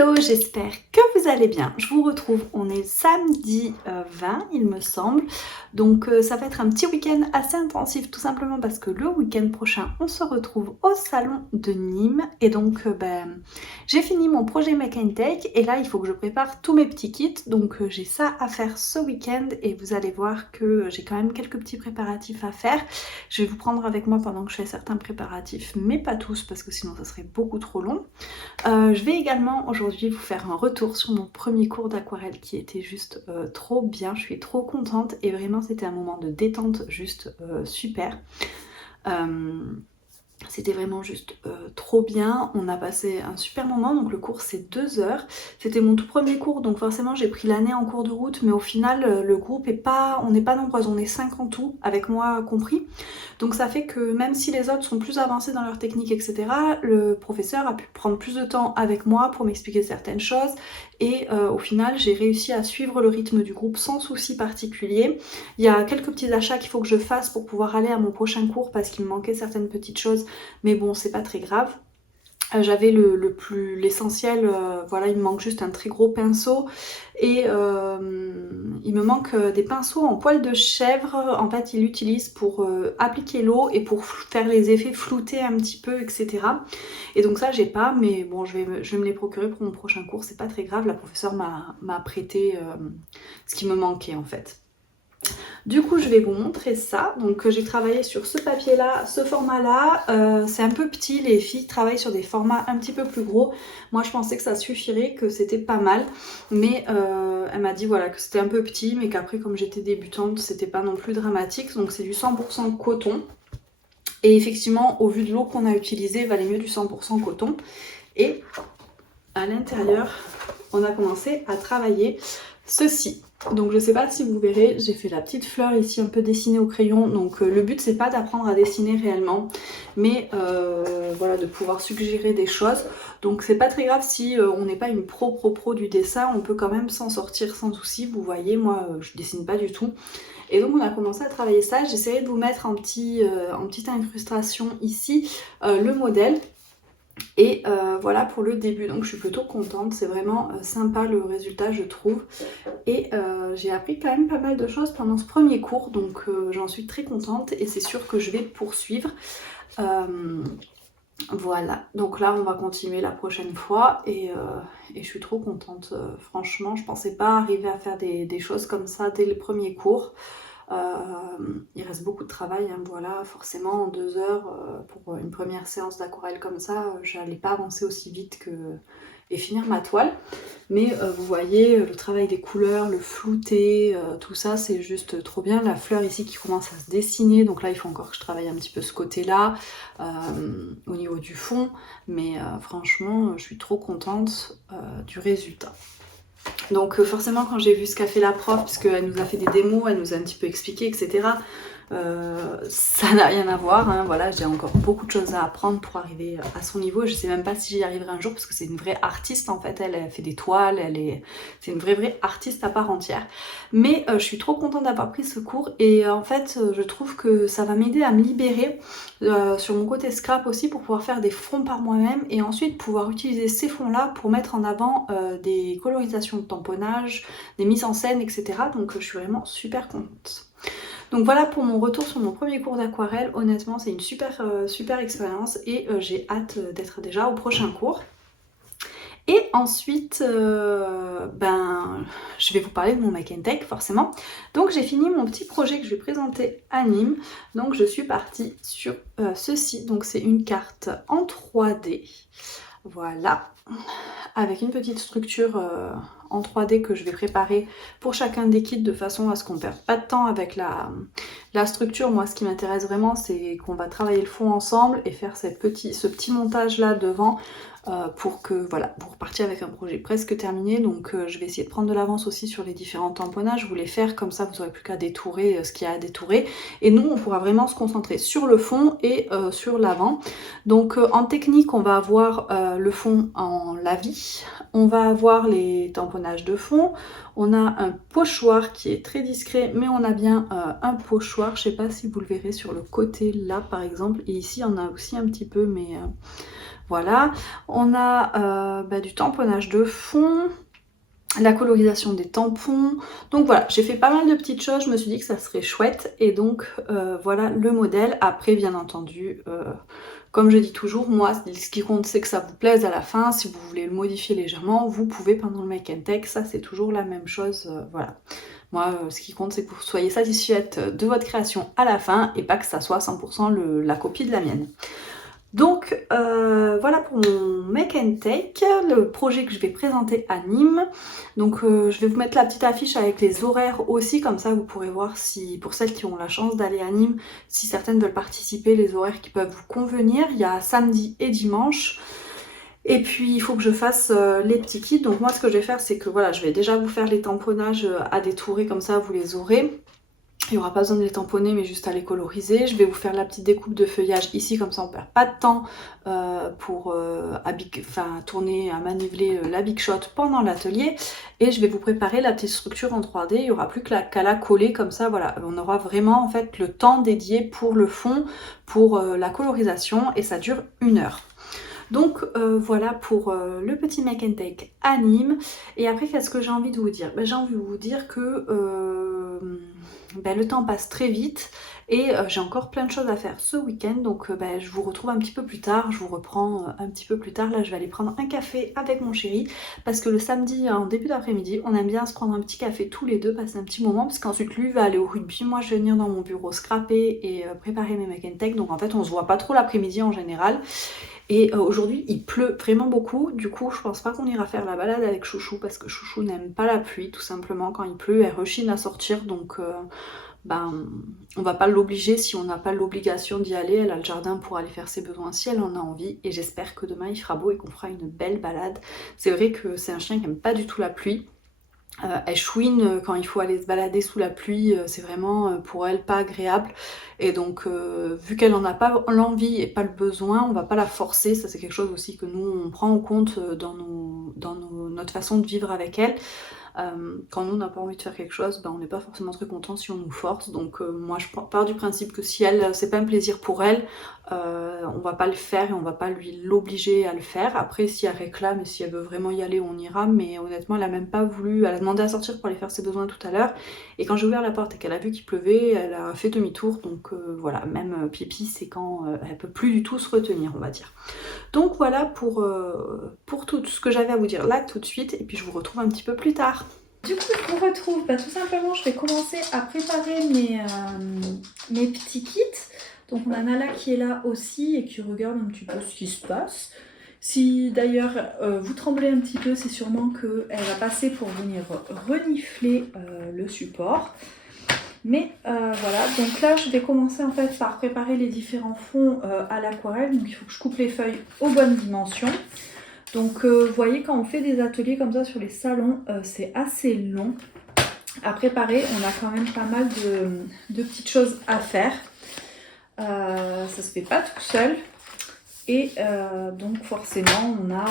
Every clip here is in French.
Hello, j'espère que vous allez bien. Je vous retrouve, on est samedi 20 il me semble. Donc ça va être un petit week-end assez intensif tout simplement parce que le week-end prochain on se retrouve au salon de Nîmes. Et donc j'ai fini mon projet Make and Take et là il faut que je prépare tous mes petits kits. Donc j'ai ça à faire ce week-end et vous allez voir que j'ai quand même quelques petits préparatifs à faire. Je vais vous prendre avec moi pendant que je fais certains préparatifs mais pas tous parce que sinon ça serait beaucoup trop long. Je vais également aujourd'hui vous faire un retour sur mon premier cours d'aquarelle qui était juste trop bien, je suis trop contente et vraiment c'était un moment de détente juste super. C'était vraiment juste trop bien, on a passé un super moment, donc le cours c'est 2 heures. C'était mon tout premier cours, donc forcément j'ai pris l'année en cours de route, mais au final le groupe est pas, on n'est pas nombreuses, on est 5 en tout, avec moi compris. Donc ça fait que même si les autres sont plus avancés dans leur technique, etc., le professeur a pu prendre plus de temps avec moi pour m'expliquer certaines choses. Et au final, j'ai réussi à suivre le rythme du groupe sans souci particulier. Il y a quelques petits achats qu'il faut que je fasse pour pouvoir aller à mon prochain cours parce qu'il me manquait certaines petites choses. Mais bon, c'est pas très grave. J'avais l'essentiel, voilà, il me manque juste un très gros pinceau et il me manque des pinceaux en poil de chèvre. En fait, il l'utilise pour appliquer l'eau et pour faire les effets floutés un petit peu, etc. Et donc ça, j'ai pas, mais bon, je vais me les procurer pour mon prochain cours, c'est pas très grave. La professeure m'a prêté ce qui me manquait en fait. Du coup, je vais vous montrer ça. Donc, j'ai travaillé sur ce papier-là, ce format-là. C'est un peu petit, les filles travaillent sur des formats un petit peu plus gros. Moi, je pensais que ça suffirait, que c'était pas mal. Mais elle m'a dit voilà que c'était un peu petit, mais qu'après, comme j'étais débutante, c'était pas non plus dramatique. Donc, c'est du 100% coton. Et effectivement, au vu de l'eau qu'on a utilisée, il valait mieux du 100% coton. Et à l'intérieur, on a commencé à travailler ceci. Donc je sais pas si vous verrez, j'ai fait la petite fleur ici un peu dessinée au crayon. Donc le but c'est pas d'apprendre à dessiner réellement, mais voilà, de pouvoir suggérer des choses. Donc c'est pas très grave si on n'est pas une pro du dessin, on peut quand même s'en sortir sans souci. Vous voyez, moi je dessine pas du tout. Et donc on a commencé à travailler ça. J'essaierai de vous mettre en petite incrustation ici le modèle. Et voilà pour le début, donc je suis plutôt contente, c'est vraiment sympa le résultat je trouve. Et j'ai appris quand même pas mal de choses pendant ce premier cours, donc j'en suis très contente et c'est sûr que je vais poursuivre. Voilà, donc là on va continuer la prochaine fois et je suis trop contente. Franchement, je pensais pas arriver à faire des choses comme ça dès le premier cours. Il reste beaucoup de travail, hein, voilà, forcément en 2 heures pour une première séance d'aquarelle comme ça, j'allais pas avancer aussi vite et finir ma toile. Mais vous voyez, le travail des couleurs, le flouté, tout ça c'est juste trop bien. La fleur ici qui commence à se dessiner, donc là il faut encore que je travaille un petit peu ce côté-là, au niveau du fond, mais franchement je suis trop contente du résultat. Donc forcément quand j'ai vu ce qu'a fait la prof, puisqu'elle nous a fait des démos, elle nous a un petit peu expliqué, etc. Ça n'a rien à voir, hein. Voilà, j'ai encore beaucoup de choses à apprendre pour arriver à son niveau. Je sais même pas si j'y arriverai un jour parce que c'est une vraie artiste en fait, elle fait des toiles, c'est une vraie artiste à part entière. Mais je suis trop contente d'avoir pris ce cours et en fait je trouve que ça va m'aider à me libérer sur mon côté scrap aussi pour pouvoir faire des fonds par moi-même et ensuite pouvoir utiliser ces fonds-là pour mettre en avant des colorisations de tamponnage, des mises en scène, etc. Donc je suis vraiment super contente. Donc voilà pour mon retour sur mon premier cours d'aquarelle. Honnêtement, c'est une super expérience et j'ai hâte d'être déjà au prochain cours. Et ensuite, je vais vous parler de mon Make and Take forcément. Donc j'ai fini mon petit projet que je vais présenter à Nîmes. Donc je suis partie sur ceci. Donc c'est une carte en 3D. Voilà, avec une petite structure en 3D que je vais préparer pour chacun des kits de façon à ce qu'on ne perde pas de temps avec la structure. Moi ce qui m'intéresse vraiment c'est qu'on va travailler le fond ensemble et faire ce petit montage là devant pour que voilà, vous repartiez avec un projet presque terminé. Donc je vais essayer de prendre de l'avance aussi sur les différents tamponnages, vous les faire comme ça vous n'aurez plus qu'à détourer ce qu'il y a à détourer et nous on pourra vraiment se concentrer sur le fond et sur l'avant. Donc en technique on va avoir le fond en lavis, on va avoir les tamponnages de fond, on a un pochoir qui est très discret mais on a bien un pochoir, je sais pas si vous le verrez sur le côté là par exemple, et ici on a aussi un petit peu mais Voilà, on a du tamponnage de fond, la colorisation des tampons. Donc voilà, j'ai fait pas mal de petites choses, je me suis dit que ça serait chouette. Et donc voilà le modèle. Après bien entendu, comme je dis toujours, moi ce qui compte c'est que ça vous plaise à la fin. Si vous voulez le modifier légèrement, vous pouvez pendant le make and take, ça c'est toujours la même chose, voilà. Moi ce qui compte c'est que vous soyez satisfaite de votre création à la fin et pas que ça soit 100% la copie de la mienne. Donc voilà pour mon make and take, le projet que je vais présenter à Nîmes. Donc je vais vous mettre la petite affiche avec les horaires aussi, comme ça vous pourrez voir si, pour celles qui ont la chance d'aller à Nîmes, si certaines veulent participer, les horaires qui peuvent vous convenir. Il y a samedi et dimanche. Et puis il faut que je fasse les petits kits. Donc moi ce que je vais faire c'est que voilà, je vais déjà vous faire les tamponnages à détourer, comme ça vous les aurez. Il n'y aura pas besoin de les tamponner mais juste à les coloriser. Je vais vous faire la petite découpe de feuillage ici, comme ça on perd pas de temps pour tourner, à manipuler la Big Shot pendant l'atelier. Et je vais vous préparer la petite structure en 3D, il n'y aura plus qu'à la coller, comme ça voilà, on aura vraiment en fait le temps dédié pour le fond, pour la colorisation, et ça dure 1 heure. Donc voilà pour le petit make and take à Nîmes. Et après qu'est-ce que j'ai envie de vous dire? J'ai envie de vous dire que le temps passe très vite et j'ai encore plein de choses à faire ce week-end. Donc je vous retrouve un petit peu plus tard, je vous reprends un petit peu plus tard. Là je vais aller prendre un café avec mon chéri, parce que le samedi en début d'après-midi on aime bien se prendre un petit café tous les deux, passer un petit moment, parce qu'ensuite lui va aller au rugby, moi je vais venir dans mon bureau scraper et préparer mes make and take. Donc en fait on se voit pas trop l'après-midi en général. Et aujourd'hui il pleut vraiment beaucoup, du coup je pense pas qu'on ira faire la balade avec Chouchou, parce que Chouchou n'aime pas la pluie tout simplement. Quand il pleut elle rechigne à sortir, donc on va pas l'obliger si on n'a pas l'obligation d'y aller. Elle a le jardin pour aller faire ses besoins si elle en a envie, et j'espère que demain il fera beau et qu'on fera une belle balade. C'est vrai que c'est un chien qui aime pas du tout la pluie. Elle chouine quand il faut aller se balader sous la pluie, c'est vraiment pour elle pas agréable. Et donc vu qu'elle en a pas l'envie et pas le besoin, on va pas la forcer. Ça c'est quelque chose aussi que nous on prend en compte dans notre façon de vivre avec elle. Quand nous on n'a pas envie de faire quelque chose, on n'est pas forcément très content si on nous force. Donc moi je pars du principe que si elle, c'est pas un plaisir pour elle, on va pas le faire et on va pas l'obliger à le faire. Après si elle réclame et si elle veut vraiment y aller, on ira. Mais honnêtement elle a même pas voulu, elle a demandé à sortir pour aller faire ses besoins tout à l'heure. Et quand j'ai ouvert la porte et qu'elle a vu qu'il pleuvait, elle a fait demi-tour. Donc voilà, même pipi c'est quand elle peut plus du tout se retenir, on va dire. Donc voilà pour tout ce que j'avais à vous dire là tout de suite, et puis je vous retrouve un petit peu plus tard. Du coup je vous retrouve, tout simplement je vais commencer à préparer mes petits kits. Donc on a Nala qui est là aussi et qui regarde un petit peu ce qui se passe. Si d'ailleurs vous tremblez un petit peu, c'est sûrement qu'elle va passer pour venir renifler le support. Mais voilà, donc là je vais commencer en fait par préparer les différents fonds à l'aquarelle. Donc il faut que je coupe les feuilles aux bonnes dimensions. Donc vous voyez, quand on fait des ateliers comme ça sur les salons, c'est assez long à préparer. On a quand même pas mal de petites choses à faire. Ça se fait pas tout seul. Et donc forcément on a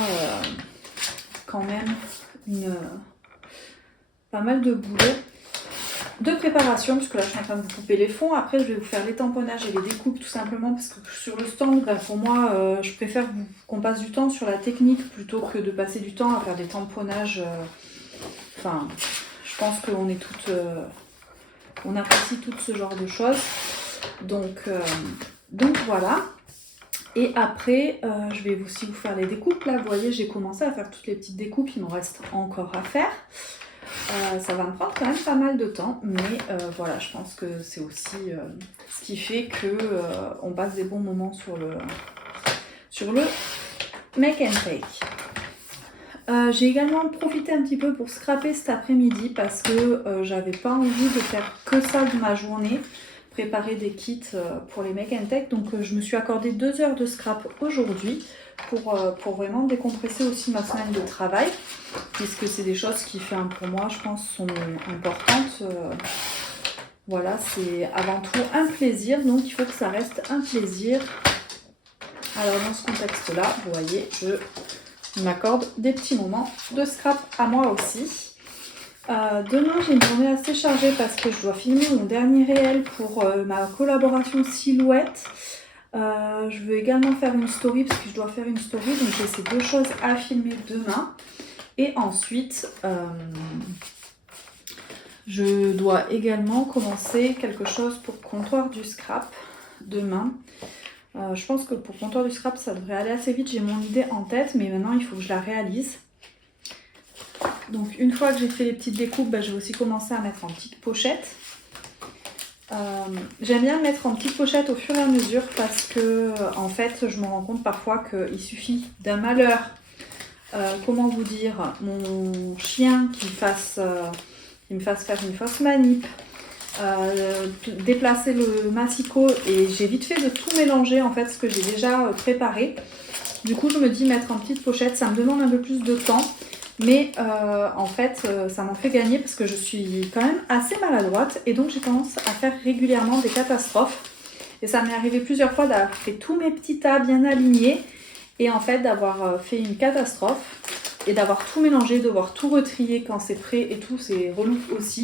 quand même pas mal de boulot de préparation, parce que là je suis en train de vous couper les fonds. Après je vais vous faire les tamponnages et les découpes tout simplement parce que sur le stand, pour moi je préfère qu'on passe du temps sur la technique plutôt que de passer du temps à faire des tamponnages. Enfin je pense qu'on est toutes on apprécie tout ce genre de choses, donc voilà. Et après je vais aussi vous faire les découpes. Là vous voyez, j'ai commencé à faire toutes les petites découpes, il m'en reste encore à faire. Ça va me prendre quand même pas mal de temps, mais voilà, je pense que c'est aussi ce qui fait que on passe des bons moments sur le make and take. J'ai également profité un petit peu pour scraper cet après-midi parce que j'avais pas envie de faire que ça de ma journée, préparer des kits pour les make and take. Donc je me suis accordé 2 heures de scrap aujourd'hui pour vraiment décompresser aussi ma semaine de travail, puisque c'est des choses qui, pour moi, je pense, sont importantes. Voilà, c'est avant tout un plaisir, donc il faut que ça reste un plaisir. Alors dans ce contexte-là, vous voyez, je m'accorde des petits moments de scrap à moi aussi. Demain, j'ai une journée assez chargée parce que je dois filmer mon dernier réel pour ma collaboration Silhouette. Je veux également faire une story parce que je dois faire une story, donc j'ai ces deux choses à filmer demain. Et ensuite, je dois également commencer quelque chose pour comptoir du scrap demain. Je pense que pour comptoir du scrap, ça devrait aller assez vite. J'ai mon idée en tête, mais maintenant il faut que je la réalise. Donc une fois que j'ai fait les petites découpes, je vais aussi commencer à mettre en petites pochettes. J'aime bien le mettre en petites pochettes au fur et à mesure parce que en fait je me rends compte parfois qu'il suffit d'un malheur, comment vous dire, mon chien qui me fasse faire une fausse manip, déplacer le massicot et j'ai vite fait de tout mélanger en fait ce que j'ai déjà préparé. Du coup je me dis mettre en petite pochette, ça me demande un peu plus de temps. Mais en fait, ça m'en fait gagner parce que je suis quand même assez maladroite et donc j'ai tendance à faire régulièrement des catastrophes. Et ça m'est arrivé plusieurs fois d'avoir fait tous mes petits tas bien alignés et en fait d'avoir fait une catastrophe et d'avoir tout mélangé, devoir tout retrier quand c'est prêt et tout, c'est relou aussi.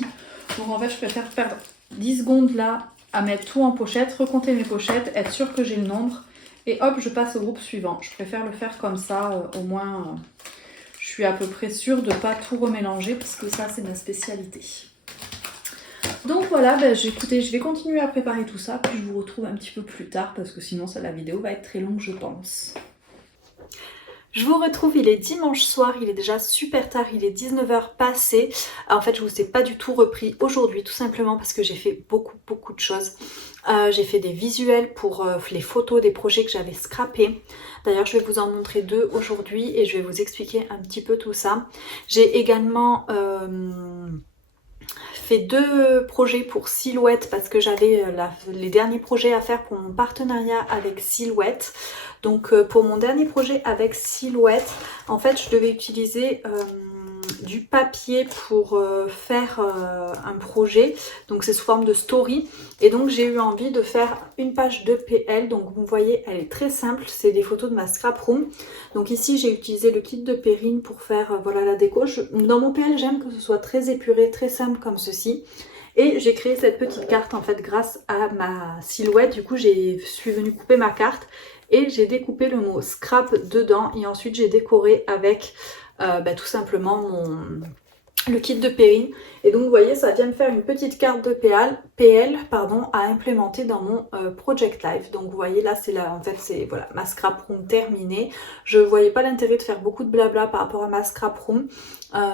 Donc en fait, je préfère perdre 10 secondes là à mettre tout en pochette, recompter mes pochettes, être sûre que j'ai le nombre et hop, je passe au groupe suivant. Je préfère le faire comme ça, au moins... je suis à peu près sûre de ne pas tout remélanger parce que ça c'est ma spécialité. Donc voilà, écoutez, je vais continuer à préparer tout ça, puis je vous retrouve un petit peu plus tard parce que sinon la vidéo va être très longue je pense. Je vous retrouve, il est dimanche soir, il est déjà super tard, il est 19h passé. En fait, je vous ai pas du tout repris aujourd'hui, tout simplement parce que j'ai fait beaucoup de choses. J'ai fait des visuels pour les photos des projets que j'avais scrappés. D'ailleurs, je vais vous en montrer deux aujourd'hui et je vais vous expliquer un petit peu tout ça. J'ai également... fait deux projets pour Silhouette parce que j'avais les derniers projets à faire pour mon partenariat avec Silhouette. Donc pour mon dernier projet avec Silhouette, en fait je devais utiliser du papier pour faire un projet, donc c'est sous forme de story et donc j'ai eu envie de faire une page de PL. Donc vous voyez, elle est très simple, c'est des photos de ma scrap room. Donc ici j'ai utilisé le kit de Perrine pour faire voilà la déco. Dans mon PL j'aime que ce soit très épuré, très simple comme ceci. Et j'ai créé cette petite carte en fait grâce à ma Silhouette. Du coup je suis venue couper ma carte et j'ai découpé le mot scrap dedans et ensuite j'ai décoré avec tout simplement le kit de Perrine. Et donc vous voyez, ça vient me faire une petite carte de PL à implémenter dans mon Project Life. Donc vous voyez là, en fait c'est voilà ma scrap room terminée. Je voyais pas l'intérêt de faire beaucoup de blabla par rapport à ma scrap room.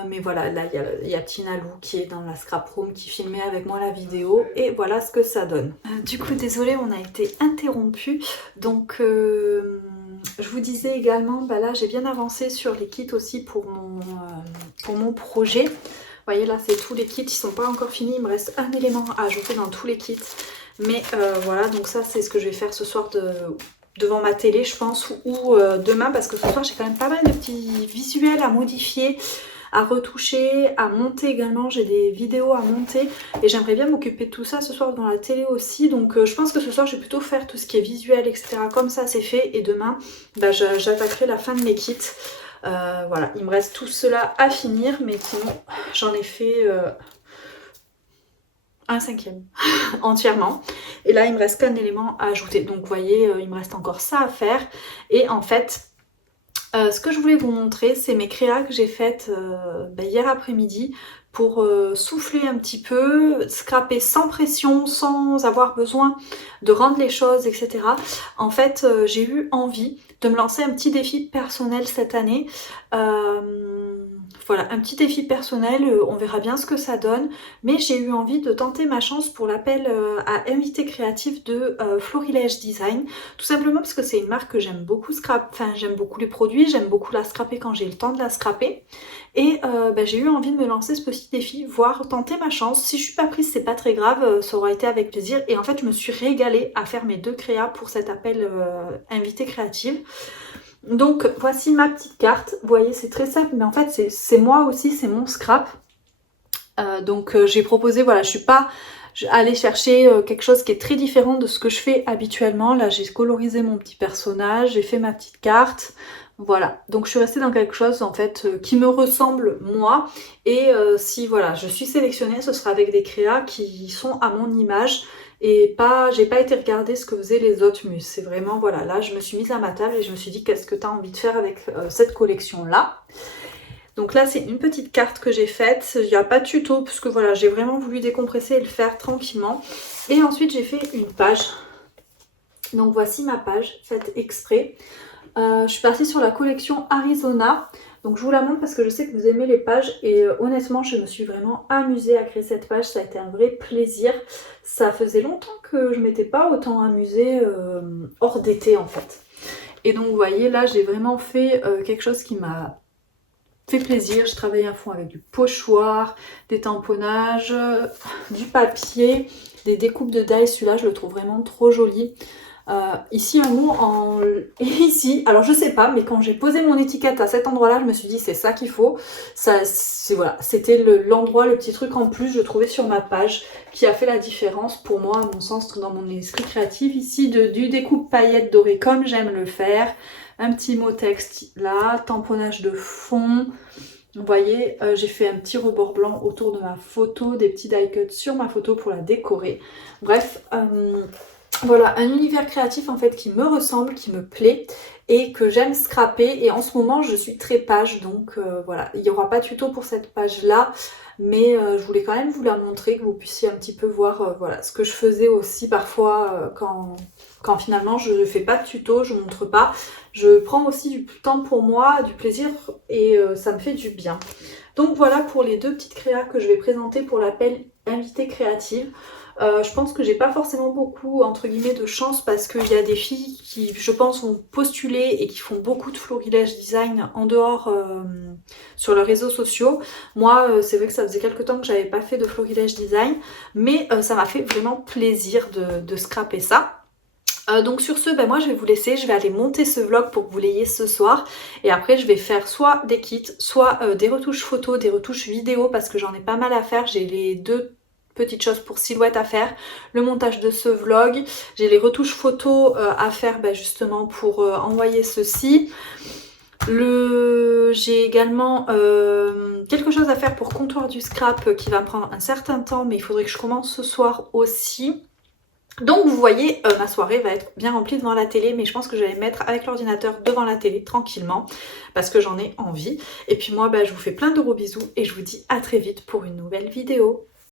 Mais voilà, là il y a petit Nalou qui est dans la scrap room qui filmait avec moi la vidéo et voilà ce que ça donne. Du coup désolée, on a été interrompu. Donc je vous disais également, là j'ai bien avancé sur les kits aussi pour mon projet. Vous voyez là c'est tous les kits, ils sont pas encore finis, il me reste un élément à ajouter dans tous les kits. Mais voilà, donc ça c'est ce que je vais faire ce soir devant ma télé je pense, ou demain, parce que ce soir j'ai quand même pas mal de petits visuels à modifier, à retoucher, à monter également. J'ai des vidéos à monter et j'aimerais bien m'occuper de tout ça ce soir dans la télé aussi. Donc je pense que ce soir je vais plutôt faire tout ce qui est visuel etc. Comme ça c'est fait et demain j'attaquerai la fin de mes kits. Voilà, il me reste tout cela à finir mais sinon j'en ai fait un cinquième entièrement. Et là il me reste qu'un élément à ajouter. Donc vous voyez il me reste encore ça à faire. Et en fait... ce que je voulais vous montrer, c'est mes créas que j'ai faites hier après-midi pour souffler un petit peu, scraper sans pression, sans avoir besoin de rendre les choses, etc. En fait, j'ai eu envie de me lancer un petit défi personnel cette année. Voilà, un petit défi personnel, on verra bien ce que ça donne, mais j'ai eu envie de tenter ma chance pour l'appel à invité créatif de Florilège Design, tout simplement parce que c'est une marque que j'aime beaucoup j'aime beaucoup les produits, j'aime beaucoup la scraper quand j'ai le temps de la scraper, et j'ai eu envie de me lancer ce petit défi, voire tenter ma chance. Si je suis pas prise, c'est pas très grave, ça aura été avec plaisir, et en fait je me suis régalée à faire mes deux créas pour cet appel invité créatif. Donc voici ma petite carte, vous voyez c'est très simple mais en fait c'est moi aussi, c'est mon scrap. J'ai proposé, voilà, je suis pas allée chercher quelque chose qui est très différent de ce que je fais habituellement. Là j'ai colorisé mon petit personnage, j'ai fait ma petite carte, voilà. Donc je suis restée dans quelque chose en fait qui me ressemble moi. Et si voilà, je suis sélectionnée, ce sera avec des créas qui sont à mon image. et j'ai pas été regarder ce que faisaient les autres muses. C'est vraiment, voilà, là je me suis mise à ma table et je me suis dit qu'est-ce que tu as envie de faire avec cette collection-là. Donc là c'est une petite carte que j'ai faite, il n'y a pas de tuto parce que voilà, j'ai vraiment voulu décompresser et le faire tranquillement. Et ensuite j'ai fait une page. Donc voici ma page faite exprès. Je suis partie sur la collection Arizona. Donc je vous la montre parce que je sais que vous aimez les pages et honnêtement je me suis vraiment amusée à créer cette page, ça a été un vrai plaisir. Ça faisait longtemps que je m'étais pas autant amusée hors d'été en fait. Et donc vous voyez là j'ai vraiment fait quelque chose qui m'a fait plaisir. Je travaille à fond avec du pochoir, des tamponnages, du papier, des découpes de die. Celui-là je le trouve vraiment trop joli. Ici un mot et ici, alors je sais pas, mais quand j'ai posé mon étiquette à cet endroit là je me suis dit c'est ça qu'il faut. Voilà, c'était l'endroit, le petit truc en plus je trouvais sur ma page qui a fait la différence pour moi à mon sens dans mon esprit créatif. Ici du découpe paillettes dorées comme j'aime le faire, un petit mot texte là, tamponnage de fond. Vous voyez, j'ai fait un petit rebord blanc autour de ma photo, des petits die cuts sur ma photo pour la décorer. Bref, voilà, un univers créatif en fait qui me ressemble, qui me plaît et que j'aime scraper. Et en ce moment, je suis très page, donc voilà, il n'y aura pas de tuto pour cette page-là, mais je voulais quand même vous la montrer, que vous puissiez un petit peu voir voilà, ce que je faisais aussi parfois quand finalement je ne fais pas de tuto, je ne montre pas. Je prends aussi du temps pour moi, du plaisir et ça me fait du bien. Donc voilà pour les deux petites créas que je vais présenter pour l'appel invité créative. Je pense que j'ai pas forcément beaucoup entre guillemets de chance parce qu'il y a des filles qui je pense ont postulé et qui font beaucoup de florilège design en dehors sur leurs réseaux sociaux. Moi c'est vrai que ça faisait quelques temps que j'avais pas fait de florilège design, mais ça m'a fait vraiment plaisir de scraper ça. Donc sur ce, ben moi je vais vous laisser, je vais aller monter ce vlog pour que vous l'ayez ce soir et après je vais faire soit des kits, soit des retouches photos, des retouches vidéo parce que j'en ai pas mal à faire. J'ai les deux petites choses pour silhouette à faire, le montage de ce vlog, j'ai les retouches photos à faire ben justement pour envoyer ceci. J'ai également quelque chose à faire pour comptoir du scrap qui va me prendre un certain temps mais il faudrait que je commence ce soir aussi. Donc vous voyez, ma soirée va être bien remplie devant la télé, mais je pense que je vais me mettre avec l'ordinateur devant la télé tranquillement parce que j'en ai envie. Et puis moi, bah, je vous fais plein de gros bisous et je vous dis à très vite pour une nouvelle vidéo.